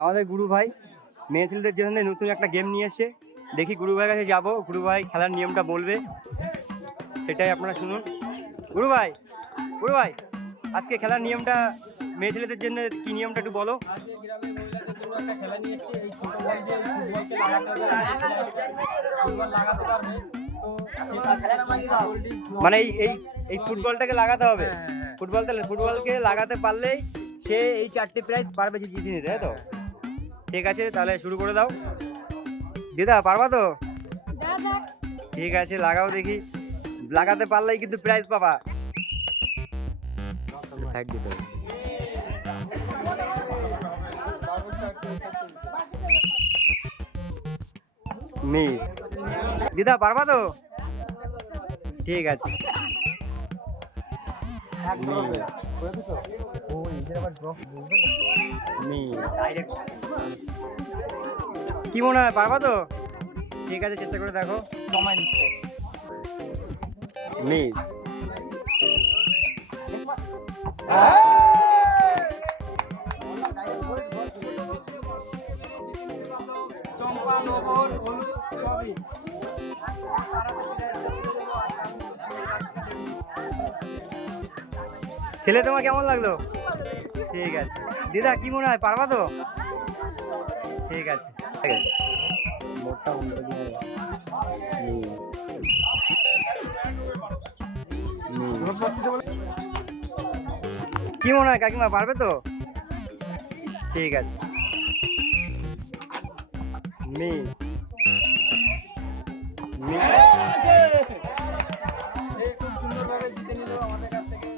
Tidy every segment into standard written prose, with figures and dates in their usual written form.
আমাদের গুরু ভাই মেয়ে ছেলেদের জন্য নতুন একটা গেম নিয়ে এসে, দেখি গুরু ভাইয়ের কাছে যাবো, গুরু ভাই খেলার নিয়মটা বলবে, সেটাই আপনারা শুনুন। গুরু ভাই, গুরু ভাই, আজকে খেলার নিয়মটা মেয়ে ছেলেদের জন্য কি নিয়মটা একটু বলো। খেলা নিয়ে এসেছি, এই ছোট বল দিয়ে ফুটবলকে লাগাতে পারবে। মানে এই ফুটবলটাকে লাগাতে হবে। ফুটবলকে লাগাতে পারলেই সে এই 4টি প্রাইজ পারবে জিতে নিতে, তাই তো? ঠিক আছে, তাহলে শুরু করে দাও। দিদা পারবা তো? ঠিক আছে, লাগাও দেখি। লাগাতে পারলেই কিন্তু প্রাইজ পাবা। সাইড দিতে হবে। মিস। দিদা পারবা তো? ঠিক আছে। কি মনে হয়, পারবা তো? ঠিক আছে, চেষ্টা করে দেখো। সময় নিচ্ছে। মিস। চম্পা, লবণ, হলুদ, সবই। খেলে তোমার কেমন লাগলো? ঠিক আছে। দিদা কি মনে হয়, পারবা তো? ঠিক আছে। মোটটা উল্টো দিকে। কি মনে হয় কাকিমা, পারবে তো? ঠিক আছে। মিস। খুব সুন্দরভাবে জিতে নিল আমাদের কাছ থেকে।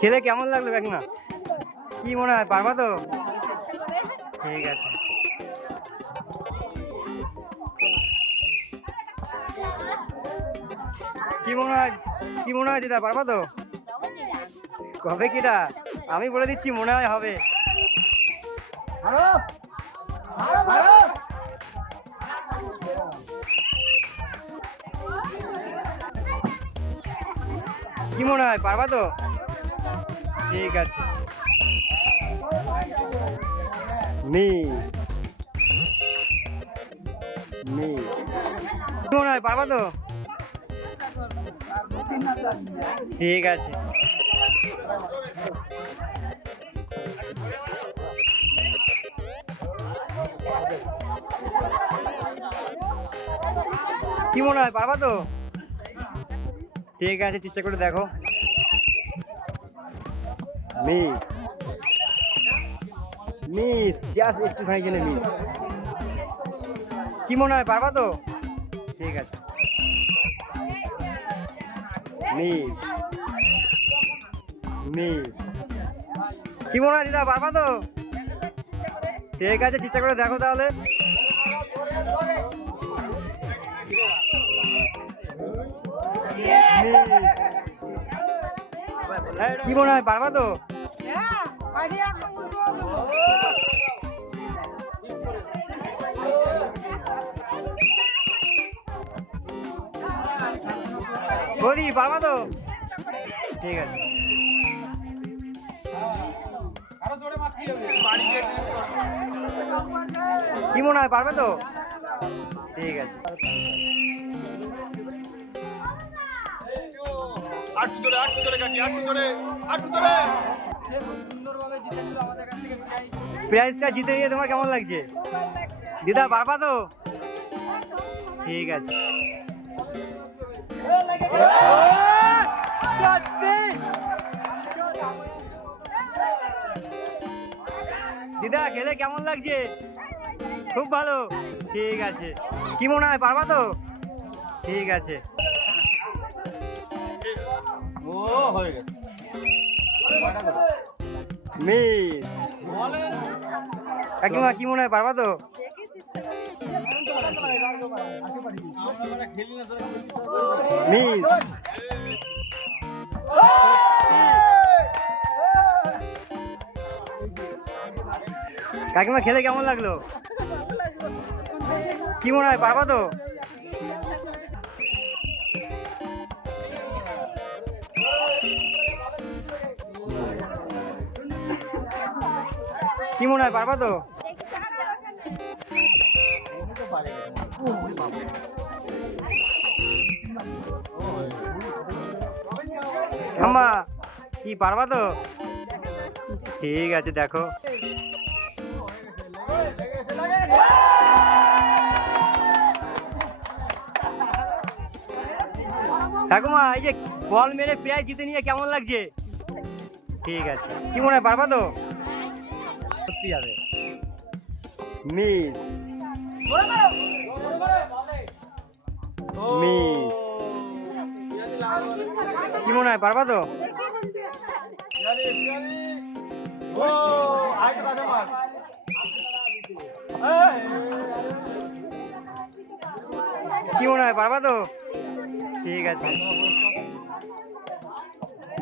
খেলে কেমন লাগলো কাকিমা? কি মনে হয়, পারবা তো? ঠিক আছে। কি মনে হয় দিদা, পারবা তো? কবে কিটা? আমি বলে দিচ্ছি, মনে হয় হবে। কি মনে হয়, পারবা তো? ঠিক আছে। মিস। মিস। কি মনে হয়, পারবা তো? ঠিক আছে। কি মনে হয়, পারবা তো? ঠিক আছে, চেষ্টা করে দেখো। মিস। মিস, জাস্ট একটুখানি জন্য মিস। কি মনে হয়, পারবা তো? ঠিক আছে। মিস। মিস। কি মনে হয় দিদা, পারবা তো? ঠিক আছে, চেষ্টা করে দেখো তাহলে। কি মনে হয়, পারবা তো? বলি পারবা তো? ঠিক আছে। কি মনে হয়, পারবে তো? ঠিক আছে। প্রাইজটা জিতে নিয়ে তোমার কেমন লাগছে? দিদা পারবা তো? ঠিক আছে। দিদা খেলে কেমন লাগছে? খুব ভালো। ঠিক আছে। কি মনে হয়, পারবা তো? ঠিক আছে। ও হয়ে গেছে। মিস। কাকিমা কি মনে হয়, পারবা তো? মিস। কাকিমা খেলে কেমন লাগলো? কি মনে হয়, পারবা তো? কি মনে হয় পারবা তো? আম্মা কি পারবা তো? ঠিক আছে দেখো। ঠাকুমা এই যে বল মেরে প্রাইজ জিতে নিয়ে কেমন লাগছে? ঠিক আছে, কি মনে হয় পারবা তো? সত্যি যাবে। মিস মিস কি মনে হয় পারবা তো? কি মনে হয় পারবা তো? ঠিক আছে,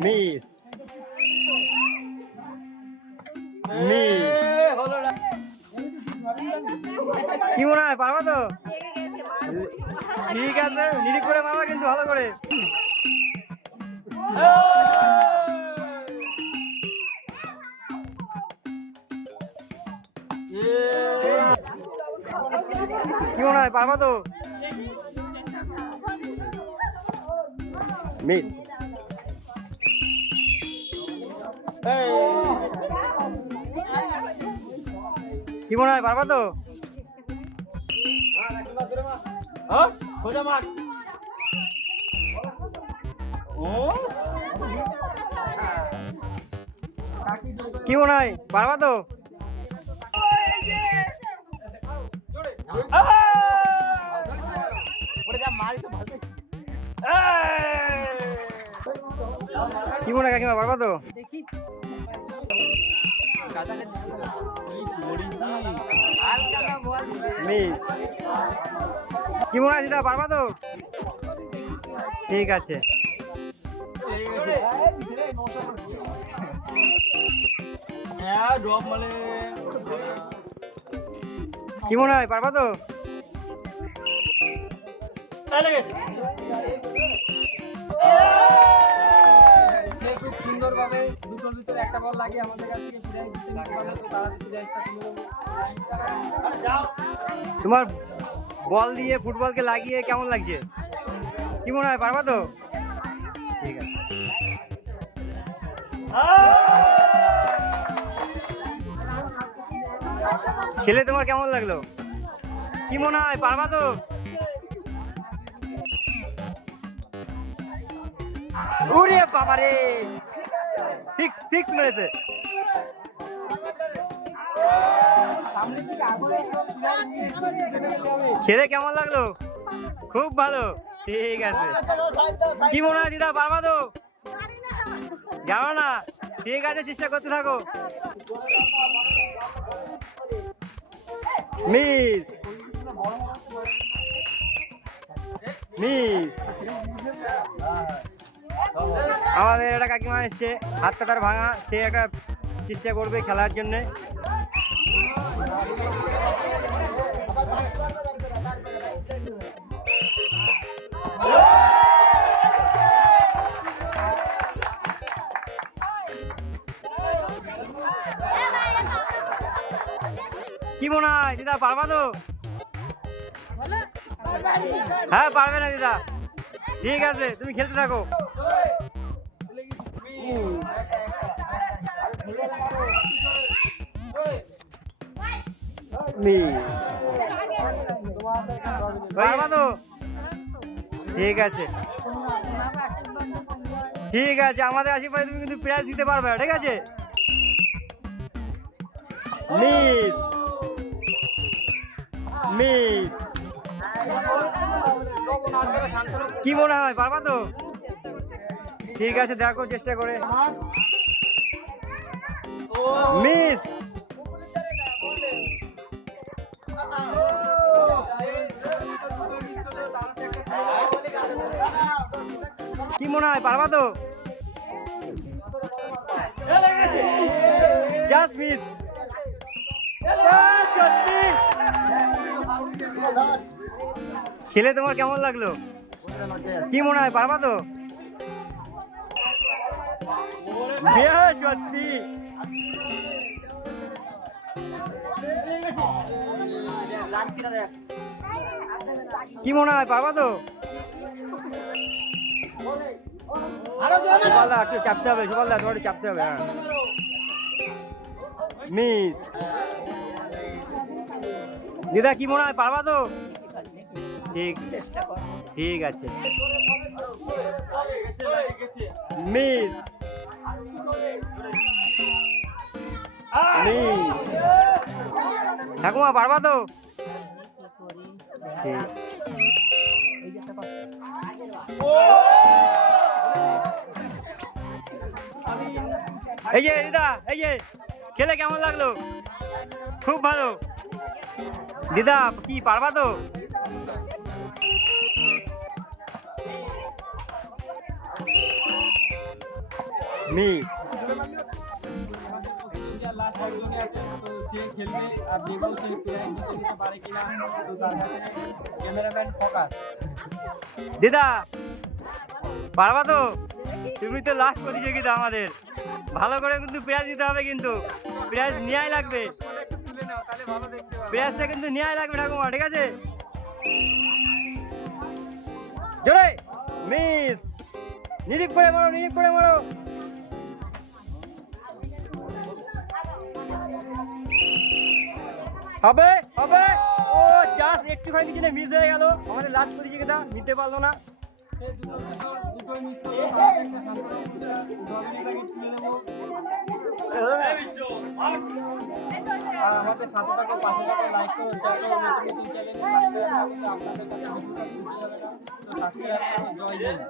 মিস মিস কি মনে হয় পারবা তো? ঠিক আছে, নিরিখ করে মারবা কিন্তু ভালো করে। কি মনে হয় পারবা তো? মিস কি মনে হয় পারবা তো? কি মনে হয় পারবা তো? কি মনে হয় কাকিমা পারবা তো? মিস কি মনে হয় সেটা পারবা তো? ঠিক আছে, কি মনে হয় পারবা তো? খুব সুন্দর ভাবে দুটোর ভিতরে একটা বল লাগিয়ে আমাদের কাছ থেকে প্রাইজ জিতে নিতে পারবে, তো তারা প্রাইজটা তুলে দেবে। তোমার বল দিয়ে ফুটবলকে লাগিয়ে কেমন লাগছে? কি মনে হয় পারবা তো? ঠিক আছে, খেলে তোমার কেমন লাগলো? কি মনে হয় পারবা তো? ওরে বাবা রে, 6 মেরেছে। খেলে কেমন লাগলো? খুব ভালো, ঠিক আছে। কি মনে হয় দিদা পারবা তো? জানো না? ঠিক আছে, চেষ্টা করতে থাকো। মিস মিস আমাদের একটা কাকিমা এসছে, হাতটা তার ভাঙা, সে একটা চেষ্টা করবে খেলার জন্য। কি মনে হয় দিদা পারবা তো? হ্যাঁ পারবে না দিদা, ঠিক আছে তুমি খেলতে থাকো। পারবা তো? ঠিক আছে, ঠিক আছে, আমাদের আশীর্বাদে তুমি কিন্তু প্রাইজ দিতে পারবে, ঠিক আছে। মিস মিস কি মনে হয় পারবা তো? ঠিক আছে, দেখো চেষ্টা করে। মিস কি মনে হয় পারবা তো? Just miss. সত্যি খেলে তোমার কেমন লাগলো? কি মনে হয় পারবা তো? সত্যি কি মনে হয় পারবা তো? সুপালদা একটু চাপতে হবে, সুপালদা তোমার একটু চাপতে হবে। হ্যাঁ মিস। দিদা কি মনে হয় পারবা তো? ঠিক ঠিক আছে মিস। ঠাকুমা পারবা তো? ঠিক। এই যে দিদা, এই যে খেলে কেমন লাগলো? খুব ভালো। দিদা কি পারবা তো? মিস। লাস্ট একজনই আছে, তো সে খেলবে আর দেখবো সে প্রাইজ জিতে নিতে পারে কিনা। তো তার কাছে ক্যামেরাম্যান ফোকাস। দিদা পারবা তো? তুমি তো লাস্ট প্রতিযোগিতা আমাদের, ভালো করে কিন্তু প্রাইজ দিতে হবে, কিন্তু প্রাইজ নেওয়াই লাগবে, তুলে নাও তাহলে ভালো দেখতে পাবে। প্রাইজটা কিন্তু নেওয়াই লাগবে ঠাকুমা, ঠিক আছে? জোরে মিস। নিরিপ করে মারো, নিরিপ করে মারো। হবে হবে। ও জাস্ট একটুখানি কিছু মিস হয়ে গেল, আমাদের লাস্ট প্রতিযোগিতা নিতে পারলো না। সে দুটোই মিস করলো, তার একটা শান্তনু ধর্মীয়টাকে তুলে নেবো। আর আমাদের সাথে থাকো, পাশে থাকো, লাইক করো, শেয়ার করো, নতুন নতুন চ্যানেলে আপনাদের কাছে ভিডিওটা পৌঁছে যাবে না। তো সাবস্ক্রাইব করো, জয় হিন্দ।